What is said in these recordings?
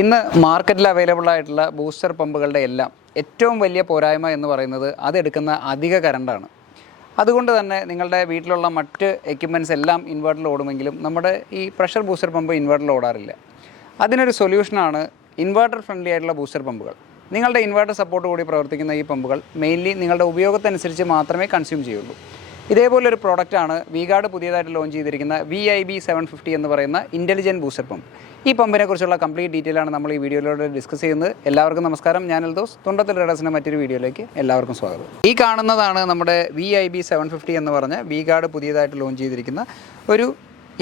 ഇന്ന് മാർക്കറ്റിൽ അവൈലബിൾ ആയിട്ടുള്ള ബൂസ്റ്റർ പമ്പുകളുടെ എല്ലാം ഏറ്റവും വലിയ പോരായ്മ എന്ന് പറയുന്നത് അതെടുക്കുന്ന അധിക കറണ്ടാണ്. അതുകൊണ്ട് തന്നെ നിങ്ങളുടെ വീട്ടിലുള്ള മറ്റ് എക്യുപ്മെൻറ്റ്സ് എല്ലാം ഇൻവെർട്ടറിൽ ഓടുമെങ്കിലും നമ്മുടെ ഈ പ്രഷർ ബൂസ്റ്റർ പമ്പ് ഇൻവെർട്ടറിൽ ഓടാറില്ല. അതിനൊരു സൊല്യൂഷനാണ് ഇൻവെർട്ടർ ഫ്രണ്ട്ലി ആയിട്ടുള്ള ബൂസ്റ്റർ പമ്പുകൾ. നിങ്ങളുടെ ഇൻവെർട്ടർ സപ്പോർട്ട് കൂടി പ്രവർത്തിക്കുന്ന ഈ പമ്പുകൾ മെയിൻലി നിങ്ങളുടെ ഉപയോഗത്തിനനുസരിച്ച് മാത്രമേ കൺസ്യൂം ചെയ്യുള്ളൂ. ഇതേപോലൊരു പ്രോഡക്റ്റാണ് വി-ഗാർഡ് പുതിയതായിട്ട് ലോഞ്ച് ചെയ്തിരിക്കുന്ന VIB 750 എന്ന് പറയുന്ന ഇൻ്റലിജൻറ്റ് ബൂസ്റ്റർ പമ്പ്. ഈ പമ്പിനെ കുറിച്ചുള്ള കംപ്ലീറ്റ് ഡീറ്റെയിലാണ് നമ്മൾ ഈ വീഡിയോയിലൂടെ ഡിസ്കസ് ചെയ്യുന്നത്. എല്ലാവർക്കും നമസ്കാരം, ഞാൻ എൽദോസ്. തുണ്ടത്തിൽ റേഡേഴ്സിൻ്റെ മറ്റൊരു വീഡിയോയിലേക്ക് എല്ലാവർക്കും സ്വാഗതം. ഈ കാണുന്നതാണ് നമ്മുടെ VIB 750 എന്ന് പറഞ്ഞ വി-ഗാർഡ് പുതിയതായിട്ട് ലോഞ്ച് ചെയ്തിരിക്കുന്ന ഒരു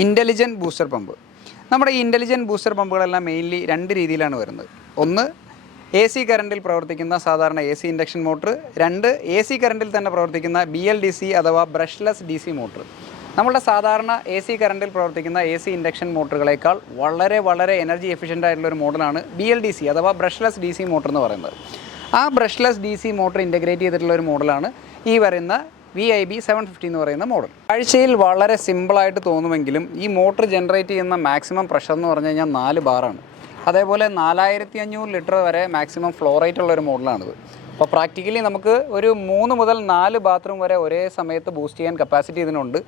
ഇൻ്റലിജൻറ്റ് ബൂസ്റ്റർ പമ്പ്. നമ്മുടെ ഈ ഇൻ്റലിജൻറ്റ് ബൂസ്റ്റർ പമ്പുകളെല്ലാം മെയിൻലി രണ്ട് രീതിയിലാണ് വരുന്നത്. ഒന്ന് AC കറണ്ടിൽ പ്രവർത്തിക്കുന്ന സാധാരണ AC ഇൻഡക്ഷൻ മോട്ടർ, രണ്ട് AC കറണ്ടിൽ തന്നെ പ്രവർത്തിക്കുന്ന BLDC അഥവാ ബ്രഷ്ലെസ് DC മോട്ടർ. നമ്മുടെ സാധാരണ AC കറണ്ടിൽ പ്രവർത്തിക്കുന്ന AC ഇൻഡക്ഷൻ മോട്ടറുകളേക്കാൾ വളരെ എനർജി എഫിഷ്യൻ്റ് ആയിട്ടുള്ളൊരു മോഡലാണ് BLDC അഥവാ ബ്രഷ്ലെസ് DC മോട്ടർ എന്ന് പറയുന്നത്. ആ ബ്രഷ്ലെസ് DC മോട്ടർ ഇൻ്റഗ്രേറ്റ് ചെയ്തിട്ടുള്ള ഒരു മോഡലാണ് ഈ വരുന്ന VIB 750 എന്ന് പറയുന്ന മോഡൽ. കാഴ്ചയിൽ വളരെ സിമ്പിളായിട്ട് തോന്നുമെങ്കിലും ഈ മോട്ടർ ജനറേറ്റ് ചെയ്യുന്ന മാക്സിമം പ്രഷർ എന്ന് പറഞ്ഞു കഴിഞ്ഞാൽ 4 ബാറാണ്. അതേപോലെ 4500 ലിറ്റർ വരെ മാക്സിമം ഫ്ലോ റേറ്റ് ഉള്ളൊരു മോഡലാണിത്. അപ്പോൾ പ്രാക്ടിക്കലി നമുക്ക് ഒരു 3 മുതൽ 4 ബാത്റൂം വരെ ഒരേ സമയത്ത് ബൂസ്റ്റ് ചെയ്യാൻ കപ്പാസിറ്റി ഇതിനുണ്ട്.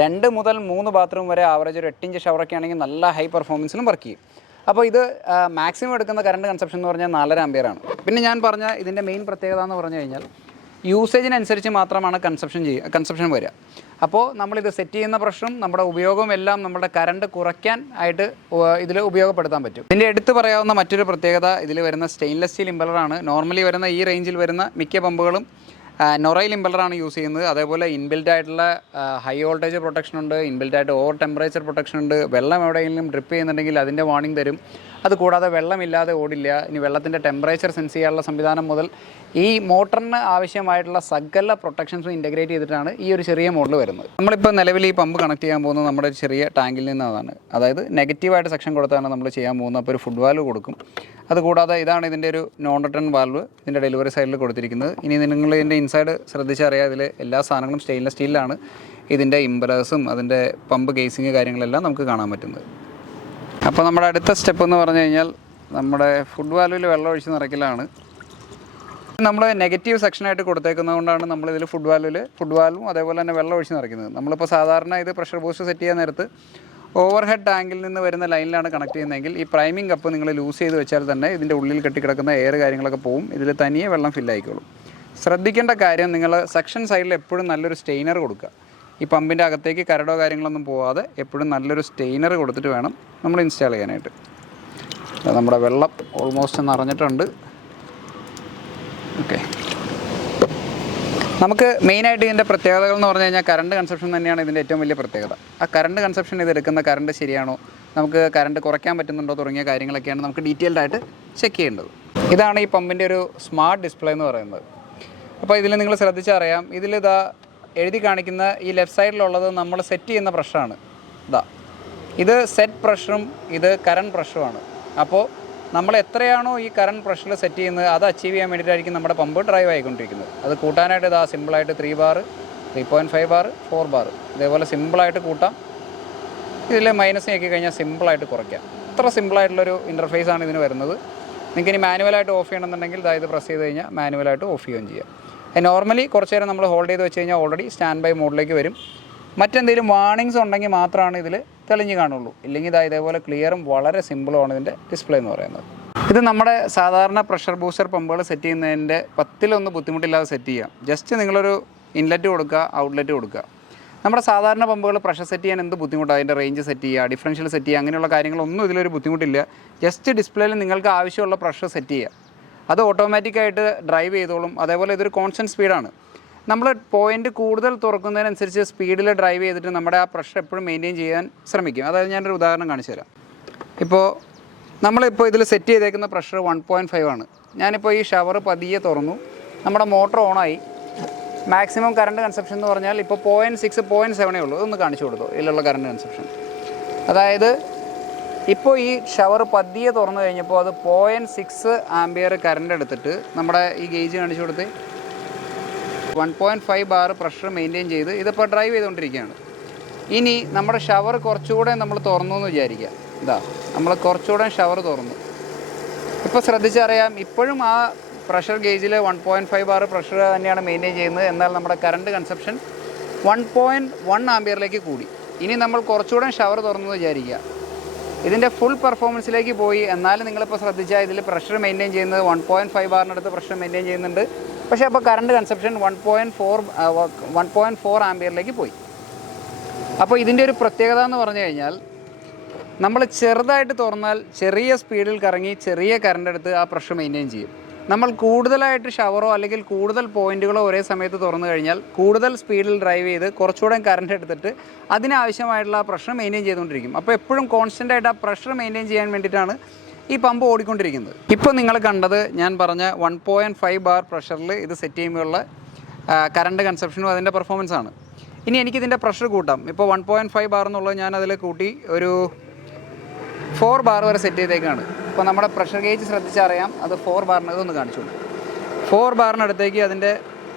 2 മുതൽ 3 ബാത്റൂം വരെ ആവറേജ് ഒരു 8 ഇഞ്ച് ഷവറൊക്കെ ആണെങ്കിൽ നല്ല ഹൈ പെർഫോമൻസിലും വർക്ക് ചെയ്യും. അപ്പോൾ ഇത് മാക്സിമം എടുക്കുന്ന കറണ്ട് കൺസപ്ഷൻ എന്ന് പറഞ്ഞാൽ 4.5 ആമ്പിയറാണ്. പിന്നെ ഞാൻ പറഞ്ഞ ഇതിൻ്റെ മെയിൻ പ്രത്യേകത എന്ന് പറഞ്ഞു കഴിഞ്ഞാൽ യൂസേജിനനുസരിച്ച് മാത്രമാണ് കൺസപ്ഷൻ വരിക. അപ്പോൾ നമ്മളിത് സെറ്റ് ചെയ്യുന്ന പ്രശ്നം നമ്മുടെ ഉപയോഗം എല്ലാം നമ്മുടെ കറണ്ട് കുറയ്ക്കാൻ ആയിട്ട് ഇതിൽ ഉപയോഗപ്പെടുത്താൻ പറ്റും. ഇതിൻ്റെ എടുത്ത് പറയാവുന്ന മറ്റൊരു പ്രത്യേകത ഇതിൽ വരുന്ന സ്റ്റെയിൻലെസ് സ്റ്റീൽ ഇമ്പലറാണ്. നോർമലി വരുന്ന ഈ റേഞ്ചിൽ വരുന്ന മിക്ക പമ്പുകളും നൊറൈൽ ഇമ്പലറാണ് യൂസ് ചെയ്യുന്നത്. അതേപോലെ ഇൻബിൽറ്റ് ആയിട്ടുള്ള ഹൈ വോൾട്ടേജ് പ്രൊട്ടക്ഷൻ ഉണ്ട്, ഇൻബിൽറ്റ് ആയിട്ട് ഓവർ ടെമ്പറേച്ചർ പ്രൊട്ടക്ഷൻ ഉണ്ട്. വെള്ളം എവിടെയെങ്കിലും ഡ്രിപ്പ് ചെയ്യുന്നുണ്ടെങ്കിൽ അതിൻ്റെ വാർണിംഗ് തരും. അതുകൂടാതെ വെള്ളമില്ലാതെ ഓടില്ല. ഇനി വെള്ളത്തിൻ്റെ ടെമ്പറേച്ചർ സെൻസ് ചെയ്യാനുള്ള സംവിധാനം മുതൽ ഈ മോട്ടറിന് ആവശ്യമായിട്ടുള്ള സകല പ്രൊട്ടക്ഷൻസും ഇൻ്റഗ്രേറ്റ് ചെയ്തിട്ടാണ് ഈ ഒരു ചെറിയ മോഡൽ വരുന്നത്. നമ്മളിപ്പോൾ നിലവിൽ ഈ പമ്പ് കണക്ട് ചെയ്യാൻ പോകുന്നത് നമ്മുടെ ഒരു ചെറിയ ടാങ്കിൽ നിന്നാണ്. അതായത് നെഗറ്റീവായിട്ട് സെക്ഷൻ കൊടുത്താണ് നമ്മൾ ചെയ്യാൻ പോകുന്നത്. അപ്പോൾ ഒരു ഫുഡ് വാൽവ് കൊടുക്കും. അതുകൂടാതെ ഇതാണ് ഇതിൻ്റെ ഒരു നോൺ റിട്ടേൺ വാൽവ് ഇതിൻ്റെ ഡെലിവറി സൈഡിൽ കൊടുത്തിരിക്കുന്നത്. ഇനി നിങ്ങൾ ഇതിൻ്റെ ഇൻസൈഡ് ശ്രദ്ധിച്ചറിയാം, ഇതിൽ എല്ലാ സാധനങ്ങളും സ്റ്റെയിൻലെസ് സ്റ്റീലിലാണ്. ഇതിൻ്റെ ഇമ്പലേഴ്സും അതിൻ്റെ പമ്പ് കേസിങ് കാര്യങ്ങളെല്ലാം നമുക്ക് കാണാൻ പറ്റുന്നത്. അപ്പോൾ നമ്മുടെ അടുത്ത സ്റ്റെപ്പ് എന്ന് പറഞ്ഞു കഴിഞ്ഞാൽ നമ്മുടെ ഫുഡ് വാൽവിൽ വെള്ളം ഒഴിച്ച് നിറയ്ക്കലാണ്. നമ്മൾ നെഗറ്റീവ് സെക്ഷനായിട്ട് കൊടുത്തേക്കുന്നത് കൊണ്ടാണ് നമ്മളിതിൽ ഫുഡ് വാൽവും അതേപോലെ തന്നെ വെള്ളം ഒഴിച്ച് നിറയ്ക്കുന്നത്. നമ്മളിപ്പോൾ സാധാരണ ഇത് പ്രഷർ ബൂസ്റ്റ് സെറ്റ് ചെയ്യാൻ നേരത്ത് ഓവർ ഹെഡ് ടാങ്കിൽ നിന്ന് വരുന്ന ലൈനിലാണ് കണക്ട് ചെയ്യുന്നതെങ്കിൽ ഈ പ്രൈമിംഗ് കപ്പ് നിങ്ങൾ ലൂസ് ചെയ്ത് വെച്ചാൽ തന്നെ ഇതിൻ്റെ ഉള്ളിൽ കെട്ടിക്കിടക്കുന്ന എയർ കാര്യങ്ങളൊക്കെ പോവും. ഇതിൽ തനിയെ വെള്ളം ഫില്ലായിക്കോളും. ശ്രദ്ധിക്കേണ്ട കാര്യം, നിങ്ങൾ സെക്ഷൻ സൈഡിൽ എപ്പോഴും നല്ലൊരു സ്റ്റെയിനർ കൊടുക്കുക. ഈ പമ്പിൻ്റെ അകത്തേക്ക് കരടോ കാര്യങ്ങളൊന്നും പോവാതെ എപ്പോഴും നല്ലൊരു സ്റ്റെയിനർ കൊടുത്തിട്ട് വേണം നമ്മൾ ഇൻസ്റ്റാൾ ചെയ്യാനായിട്ട്. നമ്മുടെ വെള്ളം ഓൾമോസ്റ്റ് നിറഞ്ഞിട്ടുണ്ട്. ഓക്കെ, നമുക്ക് മെയിനായിട്ട് ഇതിൻ്റെ പ്രത്യേകതകൾ എന്ന് പറഞ്ഞു കഴിഞ്ഞാൽ കറണ്ട് കൺസപ്ഷൻ തന്നെയാണ് ഇതിൻ്റെ ഏറ്റവും വലിയ പ്രത്യേകത. ആ കറണ്ട് കൺസപ്ഷൻ ഇതെടുക്കുന്ന കറണ്ട് ശരിയാണോ, നമുക്ക് കറണ്ട് കുറയ്ക്കാൻ പറ്റുന്നുണ്ടോ തുടങ്ങിയ കാര്യങ്ങളൊക്കെയാണ് നമുക്ക് ഡീറ്റെയിൽഡായിട്ട് ചെക്ക് ചെയ്യേണ്ടത്. ഇതാണ് ഈ പമ്പിൻ്റെ ഒരു സ്മാർട്ട് ഡിസ്പ്ലേ എന്ന് പറയുന്നത്. അപ്പോൾ ഇതിൽ നിങ്ങൾ ശ്രദ്ധിച്ചറിയാം, ഇതിലിതാ എഴുതി കാണിക്കുന്ന ഈ ലെഫ്റ്റ് സൈഡിലുള്ളത് നമ്മൾ സെറ്റ് ചെയ്യുന്ന പ്രഷറാണ്. ഇത് സെറ്റ് പ്രഷറും ഇത് കറണ്ട് പ്രഷറുമാണ്. അപ്പോൾ നമ്മൾ എത്രയാണോ ഈ കറണ്ട് പ്രഷറിൽ സെറ്റ് ചെയ്യുന്നത് അത് അച്ചീവ് ചെയ്യാൻ വേണ്ടിയിട്ടായിരിക്കും നമ്മുടെ പമ്പ് ഡ്രൈവ് ആയിക്കൊണ്ടിരിക്കുന്നത്. അത് കൂട്ടാനായിട്ട് ഇതാ സിമ്പിളായിട്ട് 3 ബാർ, 3.5 ബാർ, 4 ബാർ ഇതേപോലെ സിമ്പിളായിട്ട് കൂട്ടാം. ഇതിൽ മൈനസ് ആക്കി കഴിഞ്ഞാൽ സിമ്പിളായിട്ട് കുറയ്ക്കാം. ഇത്ര സിമ്പിളായിട്ടുള്ളൊരു ഇൻ്റർഫേസാണ് ഇതിന് വരുന്നത്. നിങ്ങൾക്ക് ഇനി മാനുവലായിട്ട് ഓഫ് ചെയ്യണമെന്നുണ്ടെങ്കിൽ ഇത് പ്രസ് ചെയ്ത് കഴിഞ്ഞാൽ മാനുവലായിട്ട് ഓഫ് ചെയ്യുകയും ചെയ്യാം. നോർമലി കുറച്ച് നേരം നമ്മൾ ഹോൾഡ് ചെയ്ത് വെച്ച് കഴിഞ്ഞാൽ ഓൾറെഡി സ്റ്റാൻഡ് ബൈ മോഡിലേക്ക് വരും. മറ്റെന്തെങ്കിലും വാർണിങ്സ് ഉണ്ടെങ്കിൽ മാത്രമാണ് ഇതിൽ തെളിഞ്ഞ് കാണുള്ളൂ. ഇല്ലെങ്കിൽ ഇതേപോലെ ക്ലിയറും വളരെ സിമ്പിളുമാണ് ഇതിൻ്റെ ഡിസ്പ്ലേ എന്ന് പറയുന്നത്. ഇത് നമ്മുടെ സാധാരണ പ്രഷർ ബൂസ്റ്റർ പമ്പുകൾ സെറ്റ് ചെയ്യുന്നതിൻ്റെ 10-1 ബുദ്ധിമുട്ടില്ലാതെ സെറ്റ് ചെയ്യാം. ജസ്റ്റ് നിങ്ങളൊരു ഇൻലെറ്റ് കൊടുക്കുക, ഔട്ട്ലെറ്റ് കൊടുക്കുക. നമ്മുടെ സാധാരണ പമ്പുകൾ പ്രഷർ സെറ്റ് ചെയ്യാൻ എന്ത് ബുദ്ധിമുട്ടാണ്, അതിൻ്റെ റേഞ്ച് സെറ്റ് ചെയ്യുക, ഡിഫറൻഷ്യൽ സെറ്റ് ചെയ്യുക, അങ്ങനെയുള്ള കാര്യങ്ങളൊന്നും ഇതിലൊരു ബുദ്ധിമുട്ടില്ല. ജസ്റ്റ് ഡിസ്പ്ലേയിൽ നിങ്ങൾക്ക് ആവശ്യമുള്ള പ്രഷർ സെറ്റ് ചെയ്യുക, അത് ഓട്ടോമാറ്റിക്കായിട്ട് ഡ്രൈവ് ചെയ്തോളും. അതേപോലെ ഇതൊരു കോൺസ്റ്റൻറ്റ് സ്പീഡാണ്. നമ്മൾ പോയിൻ്റ് കൂടുതൽ തുറക്കുന്നതിനനുസരിച്ച് സ്പീഡിൽ ഡ്രൈവ് ചെയ്തിട്ട് നമ്മുടെ ആ പ്രഷർ എപ്പോഴും മെയിൻറ്റെയിൻ ചെയ്യാൻ ശ്രമിക്കും. അതായത് ഞാനൊരു ഉദാഹരണം കാണിച്ചു തരാം. ഇപ്പോൾ നമ്മളിപ്പോൾ ഇതിൽ സെറ്റ് ചെയ്തേക്കുന്ന പ്രഷർ 1.5 ആണ്. ഞാനിപ്പോൾ ഈ ഷവർ പതിയെ തുറന്നു, നമ്മുടെ മോട്ടർ ഓണായി. മാക്സിമം കറണ്ട് കൺസപ്ഷൻ എന്ന് പറഞ്ഞാൽ ഇപ്പോൾ 0.6, 0.7 ഉള്ളൂ. ഇതൊന്ന് കാണിച്ചു കൊടുത്തു ഇതിലുള്ള കറണ്ട് കൺസപ്ഷൻ. അതായത് ഇപ്പോൾ ഈ ഷവർ പതിയെ തുറന്നു കഴിഞ്ഞപ്പോൾ അത് 0.6 ആമ്പിയർ കറണ്ട് എടുത്തിട്ട് നമ്മുടെ ഈ ഗേജ് കാണിച്ചു കൊടുത്ത് 1.5 ബാർ പ്രഷർ മെയിൻറ്റെയിൻ ചെയ്ത് ഇതിപ്പോൾ ഡ്രൈവ് ചെയ്തുകൊണ്ടിരിക്കുകയാണ്. ഇനി നമ്മുടെ ഷവർ കുറച്ചുകൂടെ നമ്മൾ തുറന്നു എന്ന് വിചാരിക്കുക. നമ്മൾ കുറച്ചുകൂടെ ഷവർ തുറന്നു, ഇപ്പോൾ ശ്രദ്ധിച്ചറിയാം, ഇപ്പോഴും ആ പ്രഷർ ഗേജിൽ 1.5 ബാർ പ്രഷർ തന്നെയാണ് മെയിൻറ്റെയിൻ ചെയ്യുന്നത്. എന്നാൽ നമ്മുടെ കറണ്ട് കൺസപ്ഷൻ 1.1 ആംപിയറിലേക്ക് കൂടി. ഇനി നമ്മൾ കുറച്ചുകൂടെ ഷവർ തുറന്നു വിചാരിക്കുക, ഇതിൻ്റെ ഫുൾ പെർഫോമൻസിലേക്ക് പോയി. എന്നാലും നിങ്ങളിപ്പോൾ ശ്രദ്ധിച്ചാൽ ഇതിൽ പ്രഷർ മെയിൻറ്റെയിൻ ചെയ്യുന്നത് 1.5 ബാറിനടുത്ത് പ്രഷർ മെയിൻറ്റെയിൻ ചെയ്യുന്നുണ്ട്. പക്ഷേ അപ്പോൾ കറണ്ട് കൺസപ്ഷൻ 1.4 ആംപിയറിലേക്ക് പോയി. അപ്പോൾ ഇതിൻ്റെ ഒരു പ്രത്യേകത എന്ന് പറഞ്ഞു കഴിഞ്ഞാൽ, നമ്മൾ ചെറുതായിട്ട് തുറന്നാൽ ചെറിയ സ്പീഡിൽ കറങ്ങി ചെറിയ കറണ്ട് എടുത്ത് ആ പ്രഷർ മെയിൻറ്റെയിൻ ചെയ്യും. നമ്മൾ കൂടുതലായിട്ട് ഷവറോ അല്ലെങ്കിൽ കൂടുതൽ പോയിൻറ്റുകളോ ഒരേ സമയത്ത് തുറന്നു കഴിഞ്ഞാൽ കൂടുതൽ സ്പീഡിൽ ഡ്രൈവ് ചെയ്ത് കുറച്ചുകൂടെ കറണ്ട് എടുത്തിട്ട് അതിനാവശ്യമായിട്ടുള്ള ആ പ്രഷർ മെയിൻറ്റെയിൻ ചെയ്തുകൊണ്ടിരിക്കും. അപ്പോൾ എപ്പോഴും കോൺസ്റ്റൻ്റ് ആയിട്ട് ആ പ്രഷർ മെയിൻറ്റെയിൻ ചെയ്യാൻ വേണ്ടിയിട്ടാണ് ഈ പമ്പ് ഓടിക്കൊണ്ടിരിക്കുന്നത്. ഇപ്പോൾ നിങ്ങൾ കണ്ടത് ഞാൻ പറഞ്ഞ 1.5 ബാർ പ്രഷറിൽ ഇത് സെറ്റ് ചെയ്യുമ്പോഴുള്ള കറണ്ട് കൺസപ്ഷനും അതിൻ്റെ പെർഫോമൻസാണ്. ഇനി എനിക്കിതിൻ്റെ പ്രഷർ കൂട്ടാം. ഇപ്പോൾ 1.5 ബാർ എന്നുള്ളത് ഞാൻ അതിൽ കൂട്ടി ഒരു 4 ബാർ വരെ സെറ്റ് ചെയ്തേക്കാണ്. ഇപ്പോൾ നമ്മുടെ പ്രഷർ ഗേജ് ശ്രദ്ധിച്ചറിയാം, അത് 4 ബാറിന് ഇതൊന്ന് കാണിച്ചുകൊണ്ട് 4 ബാറിനടുത്തേക്ക് അതിൻ്റെ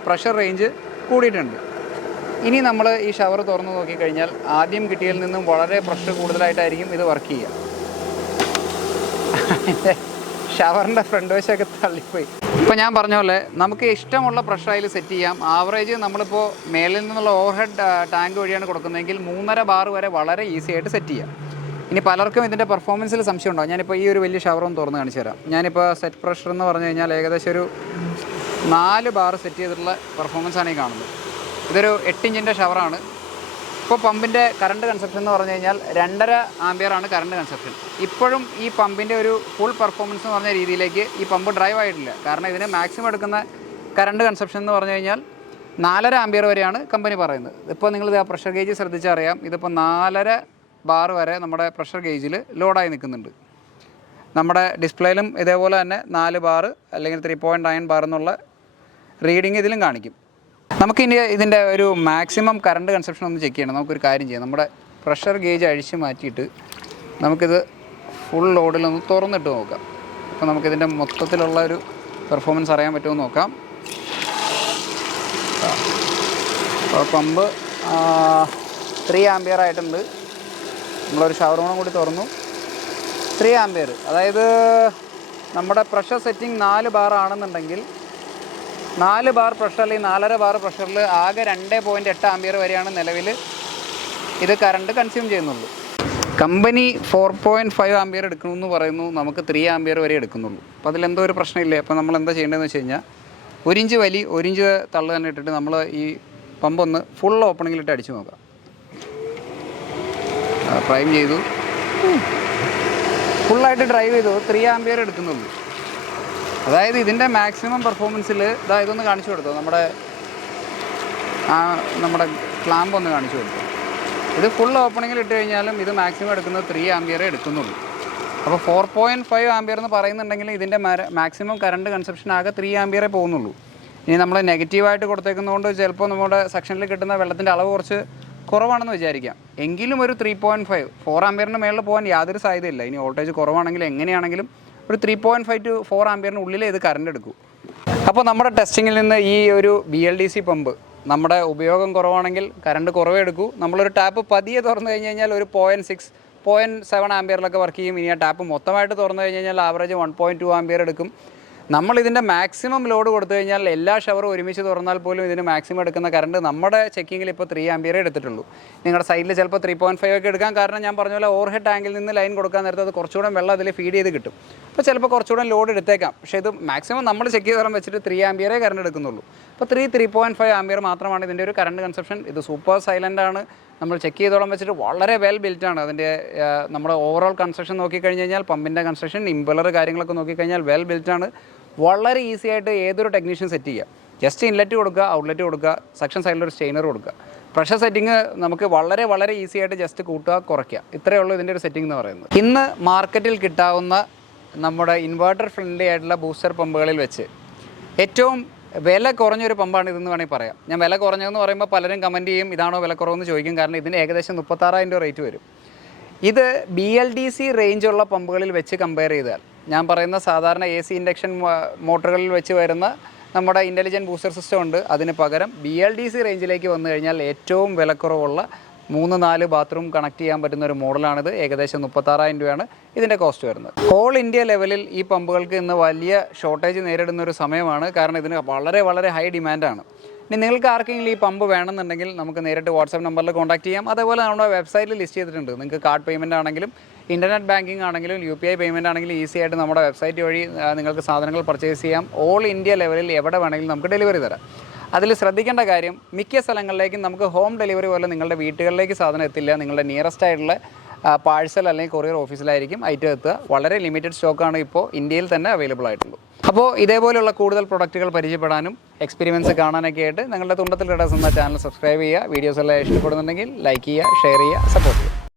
പ്രഷർ റേഞ്ച് കൂടിയിട്ടുണ്ട്. ഇനി നമ്മൾ ഈ ഷവർ തുറന്ന് നോക്കിക്കഴിഞ്ഞാൽ ആദ്യം കിട്ടിയതിൽ നിന്നും വളരെ പ്രഷർ കൂടുതലായിട്ടായിരിക്കും ഇത് വർക്ക് ചെയ്യുക. ഷവറിൻ്റെ ഫ്രണ്ട് വശമൊക്കെ തള്ളിപ്പോയി. ഇപ്പോൾ ഞാൻ പറഞ്ഞ പോലെ നമുക്ക് ഇഷ്ടമുള്ള പ്രഷർ അതിൽ സെറ്റ് ചെയ്യാം. ആവറേജ് നമ്മളിപ്പോൾ മേളിൽ നിന്നുള്ള ഓവർഹെഡ് ടാങ്ക് വഴിയാണ് കൊടുക്കുന്നതെങ്കിൽ 3.5 ബാർ വരെ വളരെ ഈസി ആയിട്ട് സെറ്റ് ചെയ്യാം. ഇനി പലർക്കും ഇതിൻ്റെ പെർഫോമൻസിൽ സംശയം ഉണ്ടാവും. ഞാനിപ്പോൾ ഈ ഒരു വലിയ ഷവറൊന്ന് തുറന്ന് കാണിച്ചു തരാം. ഞാനിപ്പോൾ സെറ്റ് പ്രഷർ എന്ന് പറഞ്ഞു കഴിഞ്ഞാൽ ഏകദേശം ഒരു 4 ബാർ സെറ്റ് ചെയ്തിട്ടുള്ള പെർഫോമൻസാണ് ഈ കാണുന്നത്. ഇതൊരു 8 ഇഞ്ചിൻ്റെ ഷവറാണ്. ഇപ്പോൾ പമ്പിൻ്റെ കറണ്ട് കൺസപ്ഷൻ എന്ന് പറഞ്ഞു കഴിഞ്ഞാൽ 2.5 ആംപിയറാണ് കറണ്ട് കൺസപ്ഷൻ. ഇപ്പോഴും ഈ പമ്പിൻ്റെ ഒരു ഫുൾ പെർഫോമൻസ് എന്ന് പറഞ്ഞ രീതിയിലേക്ക് ഈ പമ്പ് ഡ്രൈവ് ആയിട്ടില്ല. കാരണം ഇതിന് മാക്സിമം എടുക്കുന്ന കറണ്ട് കൺസപ്ഷൻ എന്ന് പറഞ്ഞു കഴിഞ്ഞാൽ 4.5 ആംപിയർ വരെയാണ് കമ്പനി പറയുന്നത്. ഇപ്പോൾ നിങ്ങളിത് ആ പ്രഷർ ഗേജ് ശ്രദ്ധിച്ചറിയാം, ഇതിപ്പോൾ 4.5 ബാർ വരെ നമ്മുടെ പ്രഷർ ഗേജിൽ ലോഡായി നിൽക്കുന്നുണ്ട്. നമ്മുടെ ഡിസ്പ്ലേയിലും ഇതേപോലെ തന്നെ 4 ബാർ അല്ലെങ്കിൽ 3.9 ബാർ എന്നുള്ള റീഡിങ് ഇതിലും കാണിക്കും. നമുക്കിനി ഇതിൻ്റെ ഒരു മാക്സിമം കറണ്ട് കൺസപ്ഷൻ ഒന്ന് ചെക്ക് ചെയ്യണം. നമുക്കൊരു കാര്യം ചെയ്യാം, നമ്മുടെ പ്രഷർ ഗേജ് അഴിച്ച് മാറ്റിയിട്ട് നമുക്കിത് ഫുൾ ലോഡിലൊന്ന് തുറന്നിട്ട് നോക്കാം. അപ്പോൾ നമുക്കിതിൻ്റെ മൊത്തത്തിലുള്ള ഒരു പെർഫോമൻസ് അറിയാൻ പറ്റുമോ നോക്കാം. അപ്പോൾ പമ്പ് 3 ആംപിയർ ആയിട്ടുണ്ട്. നമ്മളൊരു ഷവറും കൂടി തുറന്നു. 3 ആംപിയർ, അതായത് നമ്മുടെ പ്രഷർ സെറ്റിംഗ് 4 ബാർ ആണെന്നുണ്ടെങ്കിൽ 4 ബാർ പ്രഷർ അല്ലെങ്കിൽ 4.5 ബാർ പ്രഷറിൽ ആകെ 2.8 ആംപിയർ വരെയാണ് നിലവിൽ ഇത് കറണ്ട് കൺസ്യൂം ചെയ്യുന്നുള്ളൂ. കമ്പനി 4.5 ആംപിയർ എടുക്കണമെന്ന് പറയുന്നു, നമുക്ക് 3 ആംപിയർ വരെ എടുക്കുന്നുള്ളൂ. അപ്പോൾ അതിലെന്തോ ഒരു പ്രശ്നമില്ലേ. അപ്പോൾ നമ്മൾ എന്താ ചെയ്യേണ്ടതെന്ന് വെച്ച് കഴിഞ്ഞാൽ 1 ഇഞ്ച് വലി 1 ഇഞ്ച് തള്ളു തന്നെ ഇട്ടിട്ട് നമ്മൾ ഈ പമ്പൊന്ന് ഫുൾ ഓപ്പണിങ്ങിലിട്ട് അടിച്ചു നോക്കാം. പ്രൈം ചെയ്തു, ഫുള്ളായിട്ട് ഡ്രൈവ് ചെയ്തു, 3 ആംപിയർ എടുക്കുന്നുള്ളൂ. അതായത് ഇതിൻ്റെ മാക്സിമം പെർഫോമൻസിൽ ഇതൊന്ന് കാണിച്ചു കൊടുത്തു, നമ്മുടെ ക്ലാമ്പ് ഒന്ന് കാണിച്ചു കൊടുത്തു. ഇത് ഫുൾ ഓപ്പണിങ്ങിൽ ഇട്ട് കഴിഞ്ഞാലും ഇത് മാക്സിമം എടുക്കുന്നത് 3 ആംപിയറേ എടുക്കുന്നുള്ളൂ. അപ്പോൾ 4.5 ആംപിയർ എന്ന് പറയുന്നുണ്ടെങ്കിൽ ഇതിൻ്റെ മാക്സിമം കറണ്ട് കൺസപ്ഷൻ ആകെ 3 ആംപിയറേ പോകുന്നുള്ളൂ. ഇനി നമ്മൾ നെഗറ്റീവായിട്ട് കൊടുത്തേക്കുന്നതുകൊണ്ട് ചിലപ്പോൾ നമ്മുടെ സെക്ഷനിൽ കിട്ടുന്ന വെള്ളത്തിൻ്റെ അളവ് കുറച്ച് കുറവാണെന്ന് വിചാരിക്കാം. എങ്കിലും ഒരു 3.5 4 ആംപിയറിന് മേളിൽ പോകാൻ യാതൊരു സാധ്യതയില്ല. ഇനി വോൾട്ടേജ് കുറവാണെങ്കിൽ എങ്ങനെയാണെങ്കിലും ഒരു 3.5 to 4 ആംപിയറിന് ഉള്ളിൽ ഇത് കറണ്ട് എടുക്കും. അപ്പോൾ നമ്മുടെ ടെസ്റ്റിങ്ങിൽ നിന്ന് ഈ ഒരു BLDC പമ്പ് നമ്മുടെ ഉപയോഗം കുറവാണെങ്കിൽ കറണ്ട് കുറവേ എടുക്കൂ. നമ്മളൊരു ടാപ്പ് പതിയെ തുറന്നു കഴിഞ്ഞ് കഴിഞ്ഞാൽ ഒരു 0.6 0.7 ആംപിയറിലൊക്കെ വർക്ക് ചെയ്യും. ഇനി ആ ടാപ്പ് മൊത്തമായിട്ട് തുറന്നു കഴിഞ്ഞ് കഴിഞ്ഞാൽ ആവറേജ് 1.2 ആംപിയർ എടുക്കും. നമ്മളിതിൻ്റെ മാക്സിമം ലോഡ് കൊടുത്തു കഴിഞ്ഞാൽ എല്ലാ ഷവറും ഒരുമിച്ച് തുറന്നാൽ പോലും ഇതിന് മാക്സിമം എടുക്കുന്ന കറണ്ട് നമ്മുടെ ചെക്കിങ്ങിൽ ഇപ്പോൾ 3 ആംപിയറേ എടുത്തിട്ടുള്ളൂ. നിങ്ങളുടെ സൈഡിൽ ചിലപ്പോൾ 3.5 ഒക്കെ എടുക്കാൻ കാരണം ഞാൻ പറഞ്ഞ പോലെ ഓവർഹെഡ് ടാങ്കിൽ നിന്ന് ലൈൻ കൊടുക്കാൻ നേരത്തെ അത് കുറച്ചുകൂടെ വെള്ളം അതിൽ ഫീഡ് ചെയ്ത് കിട്ടും. അപ്പോൾ ചിലപ്പോൾ കുറച്ചുകൂടെ ലോഡ് എടുത്തേക്കാം. പക്ഷേ ഇത് മാക്സിമം നമ്മൾ ചെക്ക് ചെയ്ത് തരം വെച്ചിട്ട് 3 ആംപിയറേ കറണ്ട് എടുക്കുന്നുള്ളൂ. അപ്പോൾ 3.5 ആംപിയർ മാത്രമാണ് ഇതിൻ്റെ ഒരു കറണ്ട് കൺസപ്ഷൻ. ഇത് സൂപ്പർ സൈലൻ്റ് ആണ്. നമ്മൾ ചെക്ക് ചെയ്തോളം വെച്ചിട്ട് വളരെ വെൽ ബിൽറ്റാണ്. അതിൻ്റെ നമ്മുടെ ഓവറോൾ കൺസ്ട്രക്ഷൻ നോക്കിക്കഴിഞ്ഞ് കഴിഞ്ഞാൽ പമ്പിൻ്റെ കൺസ്ട്രക്ഷൻ ഇമ്പലർ കാര്യങ്ങളൊക്കെ നോക്കിക്കഴിഞ്ഞാൽ വെൽ ബിൽറ്റാണ്. വളരെ ഈസി ആയിട്ട് ഏതൊരു ടെക്നീഷ്യൻ സെറ്റ് ചെയ്യുക. ജസ്റ്റ് ഇൻലെറ്റ് കൊടുക്കുക, ഔട്ട്ലെറ്റ് കൊടുക്കുക, സെക്ഷൻ സൈഡിലൊരു സ്റ്റെയിനർ കൊടുക്കുക. പ്രഷർ സെറ്റിംഗ് നമുക്ക് വളരെ വളരെ ഈസി ആയിട്ട് ജസ്റ്റ് കൂട്ടുക, കുറയ്ക്കുക. ഇത്രയേ ഉള്ളൂ ഇതിൻ്റെ ഒരു സെറ്റിംഗ് എന്ന് പറയുന്നത്. ഇന്ന് മാർക്കറ്റിൽ കിട്ടാവുന്ന നമ്മുടെ ഇൻവെർട്ടർ ഫ്രണ്ട്ലി ആയിട്ടുള്ള ബൂസ്റ്റർ പമ്പുകളിൽ വെച്ച് ഏറ്റവും വില കുറഞ്ഞൊരു പമ്പാണ് ഇതെന്ന് വേണമെങ്കിൽ പറയാം. ഞാൻ വില കുറഞ്ഞതെന്ന് പറയുമ്പോൾ പലരും കമൻറ്റ് ചെയ്യും ഇതാണോ വില കുറവെന്ന് ചോദിക്കും. കാരണം ഇതിന് ഏകദേശം 36,000 റേറ്റ് വരും. ഇത് BLDC റേഞ്ചുള്ള പമ്പുകളിൽ വെച്ച് കമ്പയർ ചെയ്താൽ, ഞാൻ പറയുന്ന സാധാരണ AC ഇൻഡക്ഷൻ മോട്ടറുകളിൽ വെച്ച് വരുന്ന നമ്മുടെ ഇൻ്റലിജൻറ്റ് ബൂസ്റ്റർ സിസ്റ്റം ഉണ്ട്. അതിന് പകരം BLDC റേഞ്ചിലേക്ക് വന്നു കഴിഞ്ഞാൽ ഏറ്റവും വിലക്കുറവുള്ള 3-4 ബാത്റൂം കണക്ട് ചെയ്യാൻ പറ്റുന്ന ഒരു മോഡലാണിത്. ഏകദേശം 36,000 രൂപയാണ് ഇതിൻ്റെ കോസ്റ്റ് വരുന്നത്. ഓൾ ഇന്ത്യ ലെവലിൽ ഈ പമ്പുകൾക്ക് ഇന്ന് വലിയ ഷോർട്ടേജ് നേരിടുന്ന ഒരു സമയമാണ്. കാരണം ഇതിന് വളരെ ഹൈ ഡിമാൻഡാണ്. ഇനി നിങ്ങൾക്ക് ആർക്കെങ്കിലും ഈ പമ്പ് വേണമെന്നുണ്ടെങ്കിൽ നമുക്ക് നേരിട്ട് വാട്സാപ്പ് നമ്പറിൽ കോൺടാക്ട് ചെയ്യാം. അതേപോലെ നമ്മുടെ വെബ്സൈറ്റിൽ ലിസ്റ്റ് ചെയ്തിട്ടുണ്ട്. നിങ്ങൾക്ക് കാർഡ് പേയ്മെൻറ്റ് ആണെങ്കിലും ഇൻ്റർനെറ്റ് ബാങ്കിങ് ആണെങ്കിലും UPI പേയ്മെൻറ്റ് ആണെങ്കിലും ഈസി ആയിട്ട് നമ്മുടെ വെബ്സൈറ്റ് വഴി നിങ്ങൾക്ക് സാധനങ്ങൾ പർച്ചേസ് ചെയ്യാം. ഓൾ ഇന്ത്യ ലെവലിൽ എവിടെ വേണമെങ്കിലും നമുക്ക് ഡെലിവറി തരാം. അതിൽ ശ്രദ്ധിക്കേണ്ട കാര്യം, മിക്ക സ്ഥലങ്ങളിലേക്കും നമുക്ക് ഹോം ഡെലിവറി പോലെ നിങ്ങളുടെ വീട്ടുകളിലേക്ക് സാധനം എത്തില്ല. നിങ്ങളുടെ നിയറസ്റ്റ് ആയിട്ടുള്ള പാഴ്സൽ അല്ലെങ്കിൽ കൊറിയർ ഓഫീസിലായിരിക്കും ഐറ്റം എത്തുക. വളരെ ലിമിറ്റഡ് സ്റ്റോക്കാണ് ഇപ്പോൾ ഇന്ത്യയിൽ തന്നെ അവൈലബിൾ ആയിട്ടുള്ളൂ. അപ്പോൾ ഇതേപോലെയുള്ള കൂടുതൽ പ്രൊഡക്റ്റുകൾ പരിചയപ്പെടാനും എക്സ്പീരിയൻസ് കാണാനൊക്കെ ആയിട്ട് നിങ്ങളുടെ തുണ്ടത്തിൽ ട്രേഡേഴ്സ് എന്ന ചാനൽ സബ്സ്ക്രൈബ് ചെയ്യുക. വീഡിയോസ് എല്ലാം ഇഷ്ടപ്പെടുന്നുണ്ടെങ്കിൽ ലൈക്ക് ചെയ്യുക, ഷെയർ ചെയ്യുക, സപ്പോർട്ട് ചെയ്യുക.